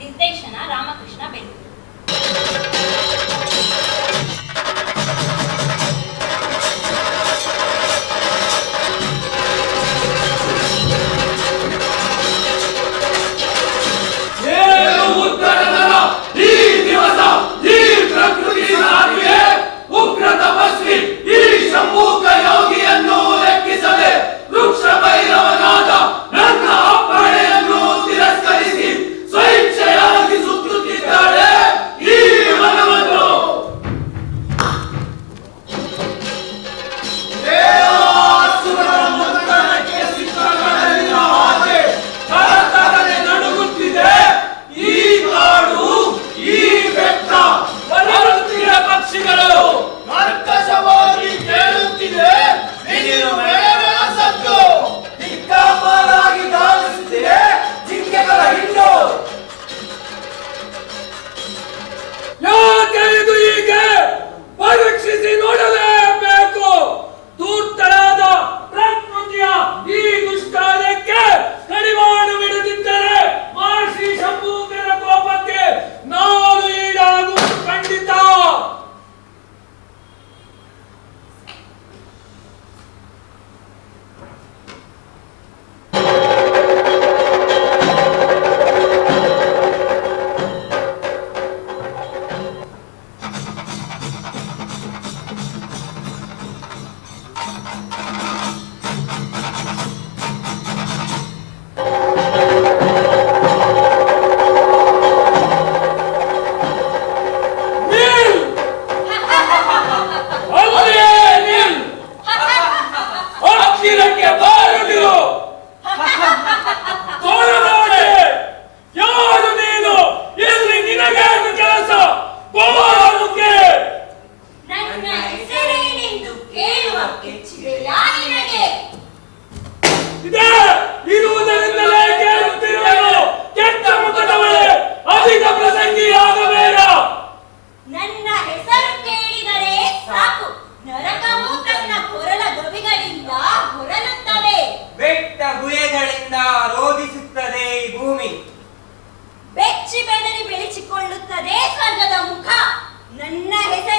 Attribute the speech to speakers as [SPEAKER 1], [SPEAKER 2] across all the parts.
[SPEAKER 1] ನಿರ್ದೇಶನ ರಾಮಕೃಷ್ಣ ಬೆಳ್ಳೂರು
[SPEAKER 2] ಅದೇ ಮುಖ ನನ್ನ
[SPEAKER 3] ಹೆಸರು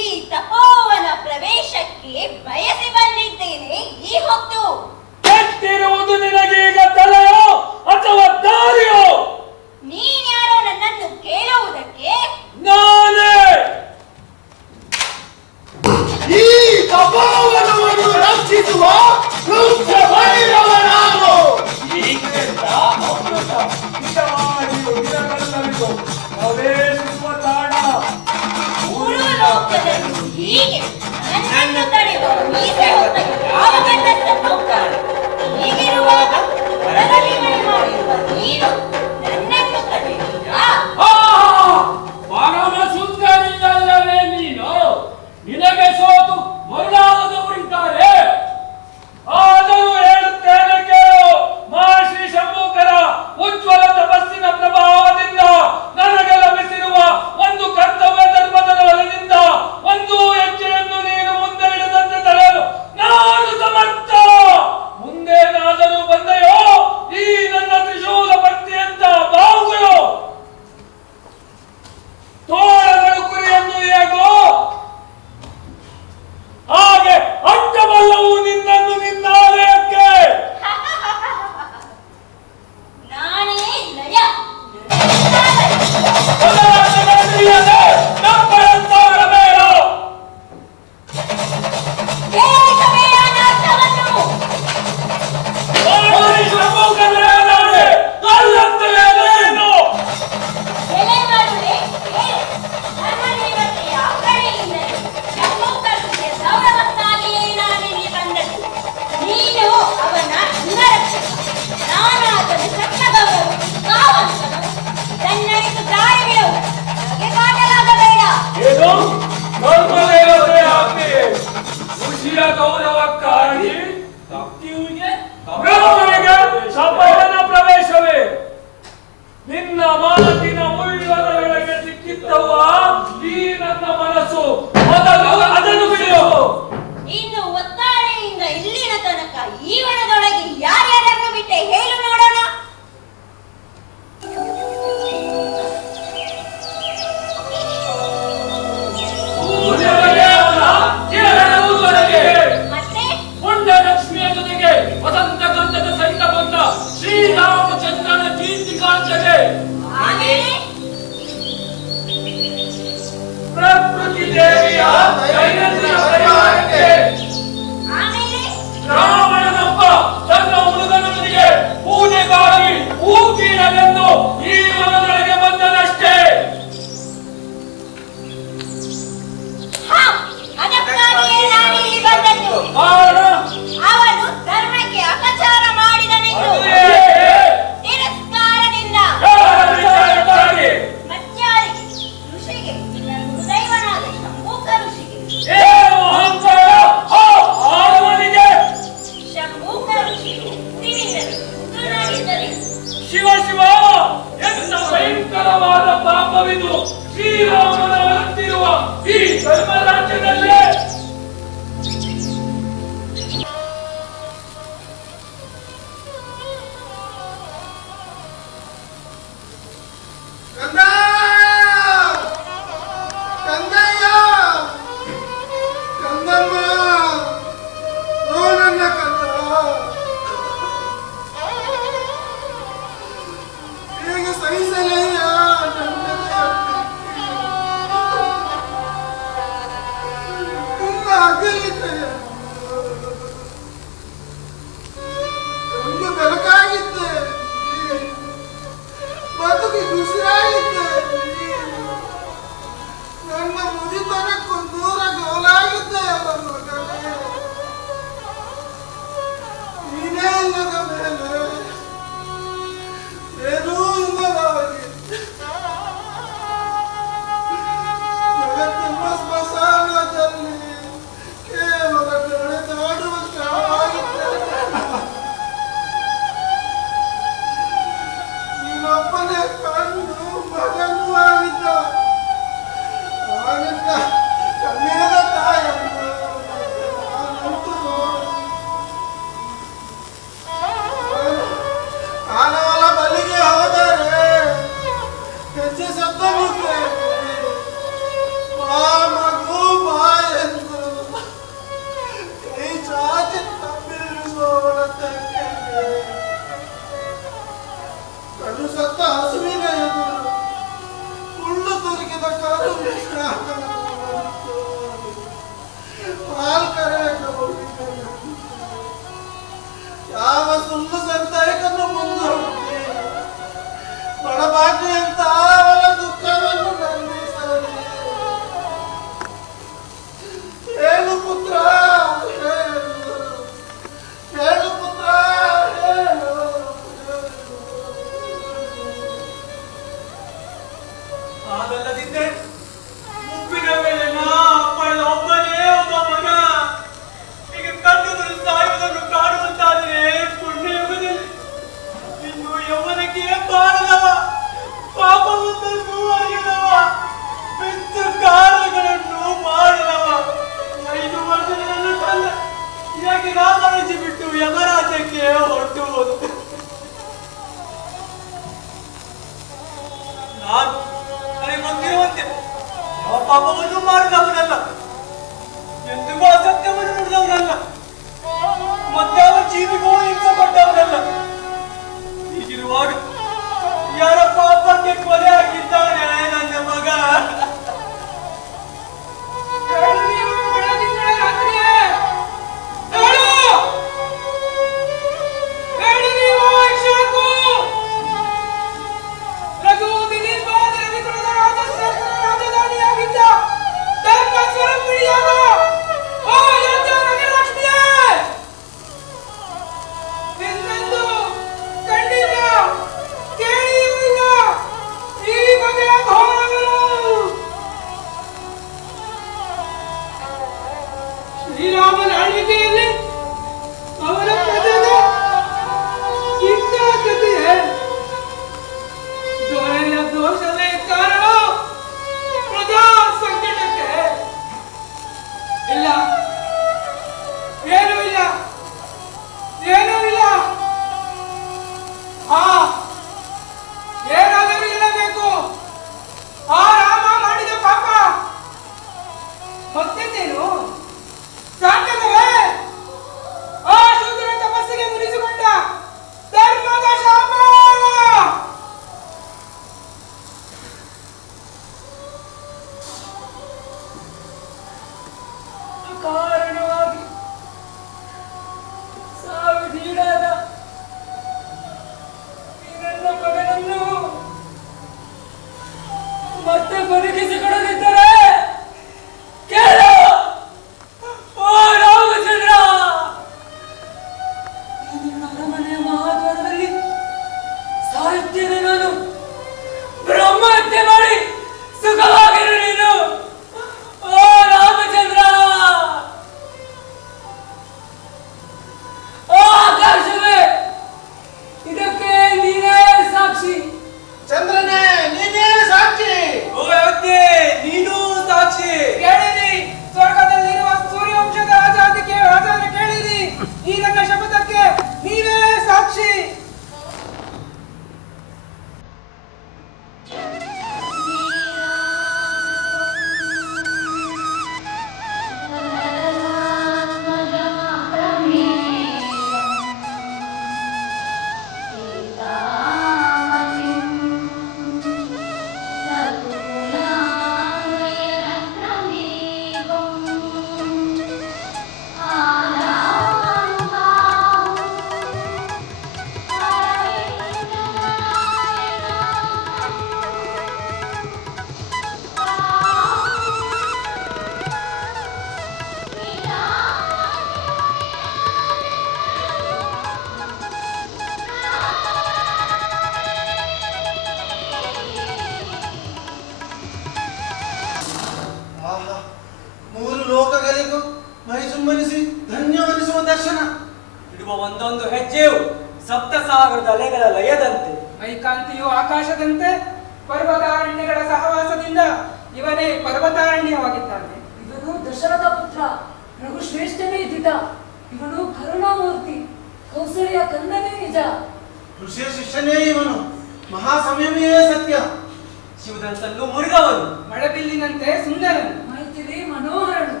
[SPEAKER 4] ಕನಸನ್ನು ಮುರುಗವನು
[SPEAKER 5] ಮಳಬಿಲ್ಲಿನಂತೆ ಸುಂದರನು.
[SPEAKER 6] ಮೈತ್ರಿ ಮನೋಹರನು.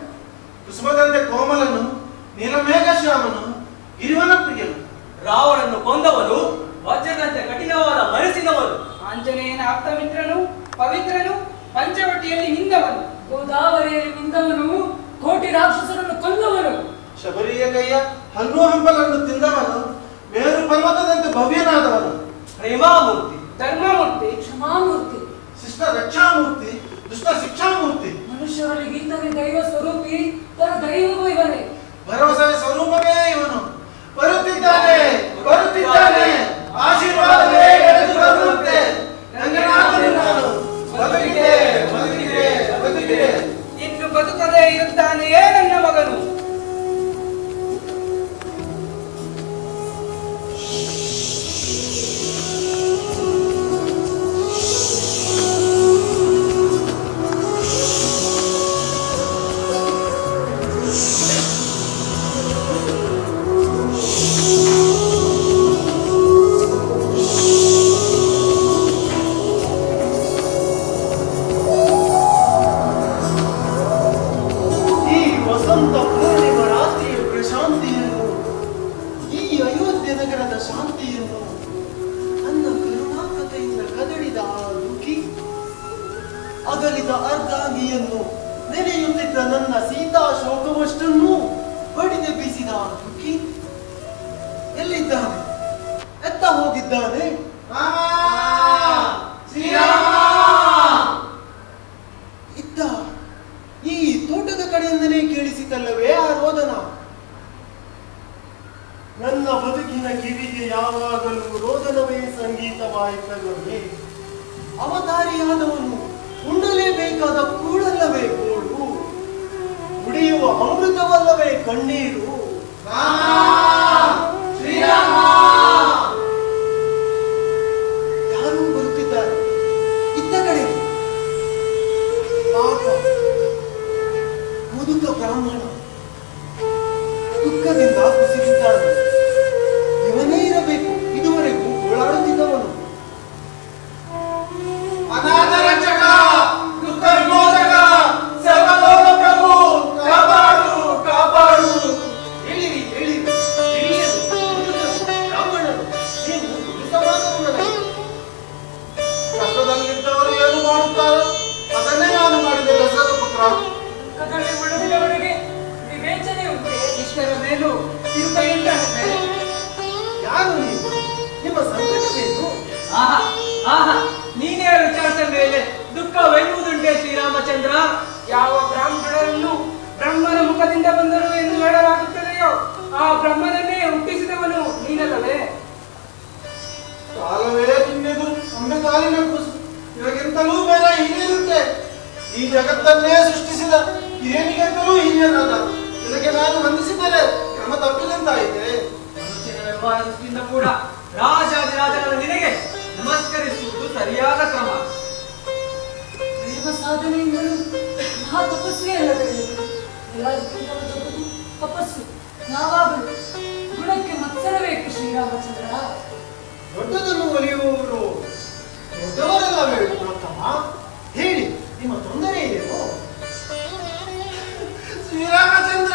[SPEAKER 3] ಕುಸುಮದಂತೆ ಕೋಮಲನು ನೀಲಮೇಘ ಶ್ಯಾಮನು ಇರುವನ ಪ್ರಿಯನು.
[SPEAKER 4] ರಾವಣನ್ನು ಕೊಂದವನು ವಜ್ರದಂತೆ ಕಠಿಣವಾದ ಮರೆಸಿದವನು
[SPEAKER 5] ಆಂಜನೇಯನ ಆಪ್ತಮಿತ್ರನು ಪವಿತ್ರನು ಪಂಚವಟಿಯಲ್ಲಿ ನಿಂದವನು.
[SPEAKER 6] ಗೋದಾವರಿಯಲ್ಲಿ ನಿಂದವನು ಕೋಟಿ ರಾಕ್ಷಸರನ್ನು ಕೊಂದವನು.
[SPEAKER 3] ಶಬರಿಯ ಕೈಯ ಹಲ್ಲು ಹಂಪಲನ್ನು ತಿಂದವನು ಮೇರು ಪರ್ವತದಂತೆ ಭವ್ಯನಾದವನು.
[SPEAKER 4] ಪ್ರೇಮಾಮೂರ್ತಿ.
[SPEAKER 5] ಧರ್ಮಮೂರ್ತಿ.
[SPEAKER 6] ಕ್ಷಮಾಮೂರ್ತಿ.
[SPEAKER 3] ದುಷ್ಟ ರಕ್ಷಾಮೂರ್ತಿ ದುಷ್ಟ ಶಿಕ್ಷಾಮೂರ್ತಿ.
[SPEAKER 6] ಮನುಷ್ಯರಿಗಿಂತಲೇ ದೈವ ಸ್ವರೂಪಿ ತರ ದೈವವೂ ಇವನೇ.
[SPEAKER 3] ಭರವಸೆಯ ಸ್ವರೂಪವೇ ಇವನು. ಬರುತ್ತಿದ್ದಾನೆ ಬರುತ್ತಿದ್ದಾನೆ. ಆಶೀರ್ವಾದವೇ ಬರುತ್ತೆ ಬರುವಂತೆ. ರಂಗನಾಥನು ನಾನು
[SPEAKER 5] ಬದುಕಿದ್ದೇನೆ ನನ್ನ
[SPEAKER 3] ಸೀತಾ ಶೋಕವಷ್ಟನ್ನು ಬಡಿದೆ ಬೀಸಿದ ದುಃಖಿ ಎಲ್ಲಿದ್ದಾನೆ? ಎತ್ತ ಹೋಗಿದ್ದಾನೆ? ದುಃಖ ಬ್ರಾಹ್ಮಣ ದುಃಖದಿಂದ ಕುಸಿದಿದ್ದಾನೆ ಎಲ್ಲಿಂದ ಬಂದರು ಎಂದು ಹೇಳಲಾಗುತ್ತದೆಯೋ? ಆ ಬ್ರಹ್ಮನನ್ನೇ ಹುಟ್ಟಿಸಿದವನು ನೀನಲ್ಲವೇ? ಕಾಲವೇ ನಿನ್ನೆದು ಒಮ್ಮೆ ಕಾಲಿನ ಕುಸು ಬೇರೆ ಹೀಗಿರುತ್ತೆ ಈ ಜಗತ್ತನ್ನೇ ಸೃಷ್ಟಿಸಿದ ಹಿರಿಯನಿಗಿಂತಲೂ ಹೀಗಿರಲ್ಲ ನಿನಗೆ ನಾನು
[SPEAKER 5] ವಂದಿಸಿದರೆ ಕ್ರಮ ತಪ್ಪಿದಂತಾಯಿತೆ?
[SPEAKER 4] ಮನುಷ್ಯನ ವ್ಯವಹಾರದಿಂದ ಕೂಡ ರಾಜಾದಿರಾಜನ ನಿನಗೆ ನಮಸ್ಕರಿಸುವುದು ಸರಿಯಾದ ಕ್ರಮ.
[SPEAKER 6] ದೈವ ಸಾಧನೆಯಿಂದಲೂ ಮಹಾ ತಪಸ್ವಿ ಅಲ್ಲದೆ ಜಗತ್ತು ತಪಸ್ಸು ನಾವಾಗಲು ಗುಣಕ್ಕೆ ಮತ್ಸರಬೇಕು ಶ್ರೀರಾಮಚಂದ್ರ
[SPEAKER 3] ದೊಡ್ಡದನ್ನು ಒಲಿಯುವವರು ದೊಡ್ಡವರೆಲ್ಲ ಬೇಕು ಹೇಳಿ, ನಿಮ್ಮ ತೊಂದರೆ ಇದೆಯೋ? ಶ್ರೀರಾಮಚಂದ್ರ!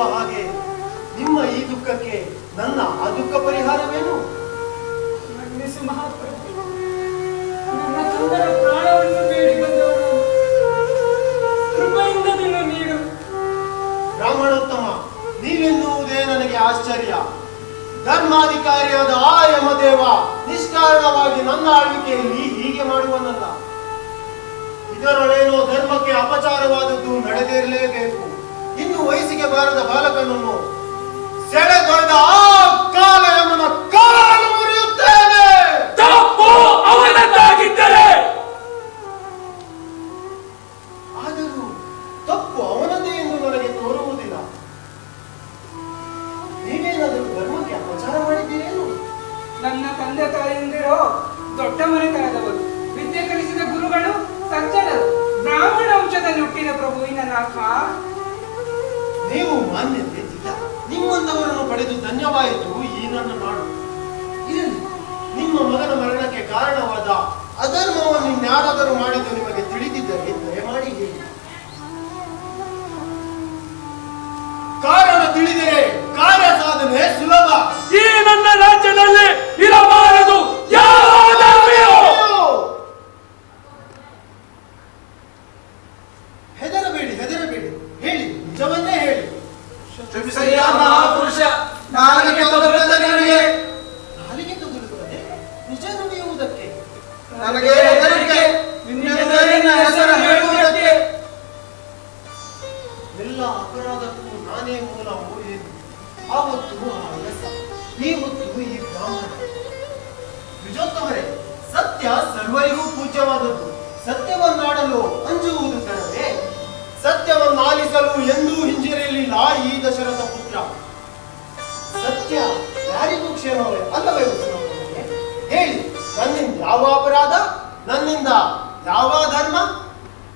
[SPEAKER 3] الله آگے Não. ಶಿಷ್ಯನವರೇ ಅಲ್ಲವೇ ಹೇಳಿ ನನ್ನಿಂದ ಯಾವ ಅಪರಾಧ ನನ್ನಿಂದ ಯಾವ ಧರ್ಮ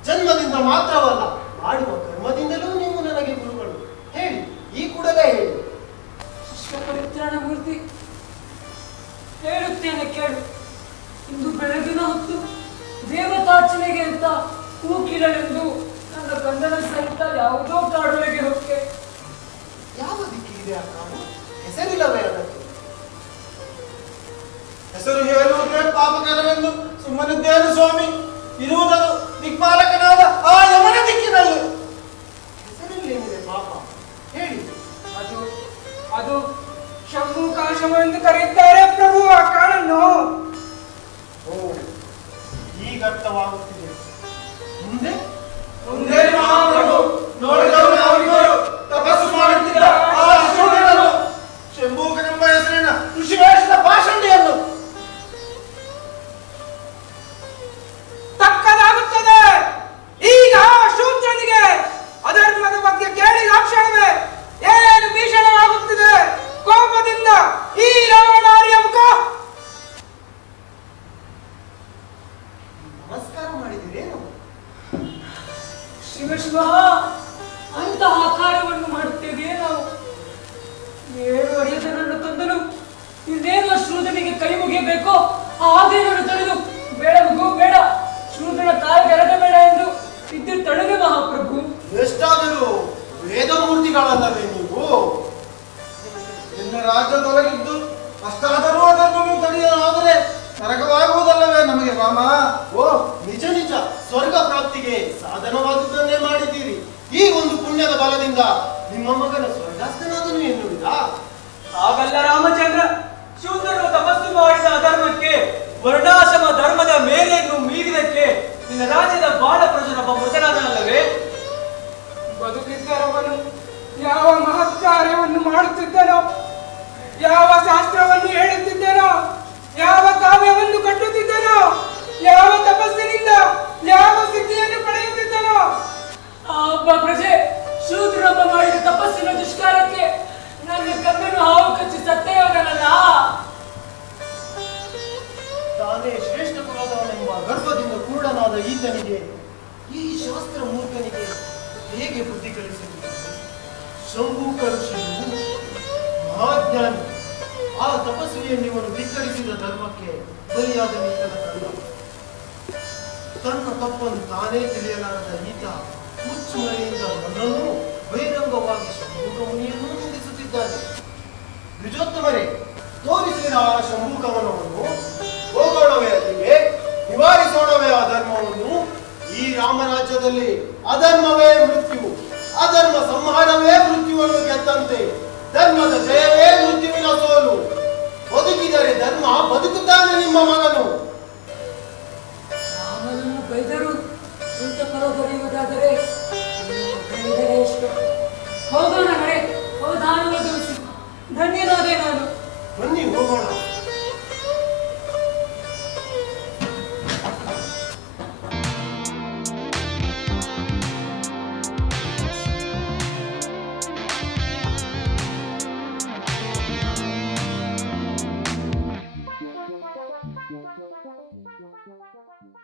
[SPEAKER 3] ಜನ್ಮದಿಂದ ಮಾತ್ರವಲ್ಲ ಮಾಡುವ ಕರ್ಮದಿಂದಲೂ ನೀವು ನನಗೆ ಗುರುಗಳು. ಹೇಳಿ ಈ ಕೂಡಲೇ ಹೇಳಿ.
[SPEAKER 6] ಶಿಷ್ಯ ಪರಿತ್ರಾಣ ಮೂರ್ತಿ ಹೇಳುತ್ತೇನೆ ಕೇಳು. ಇಂದು ಬೆಳಗಿನ ಹೊತ್ತು ದೇವತಾರ್ಚನೆಗೆ ಅಂತ ಕೂಕಿರಲೆಂದು ನನ್ನ ಕಂದನ ಸಹಿತ ಯಾವುದೋ ಕಾಡುವೆಗೆ ಹೊಕ್ಕೆ
[SPEAKER 3] ಯಾವ ದಿಕ್ಕಿದೆ ಆ ಕಾಡು? ಹೆಸರಿಲ್ಲವೇ ಹೆಸರು ಹೇಳುವುದೇ ಪಾಪಕರವೆಂದು ಸುಮ್ಮನಿದ್ದೇನು ಸ್ವಾಮಿ. ಇರುವುದನ್ನು ದಿಕ್ಪಾಲಕನಾದ ಆ ಯಮನ ದಿಕ್ಕಿನಲ್ಲಿ. ಹೆಸರಲ್ಲೇನಿದೆ ಪಾಪ? ಹೇಳಿ.
[SPEAKER 5] ಅದು ಅದು ಶಂಭು ಕಾಶಮ ಎಂದು ಕರೆಯುತ್ತಾರೆ ಪ್ರಭು ಆ ಕಾಣನ್ನು
[SPEAKER 3] ಓ ಈಗ ಅರ್ಥವಾಗುತ್ತಿದೆ ದೇಶದಲ್ಲಿ ಅಧರ್ಮವೇ ಮೃತ್ಯು ಅಧರ್ಮ ಸಂಹಾರವೇ ಮೃತ್ಯುವನ್ನು ಗೆದ್ದಂತೆ ಧರ್ಮದ ಜಯವೇ ಮೃತ್ಯುವಿನ ಸೋಲು. ಬದುಕಿದರೆ ಧರ್ಮ ಬದುಕುತ್ತಾನೆ ನಿಮ್ಮ ಮಗನು.
[SPEAKER 6] ನಾವೆಲ್ಲೂ ಬೈದರು ಹೋಗೋಣ ಹೌದಾ ನಾನು ಬನ್ನಿ ಹೋಗೋಣ.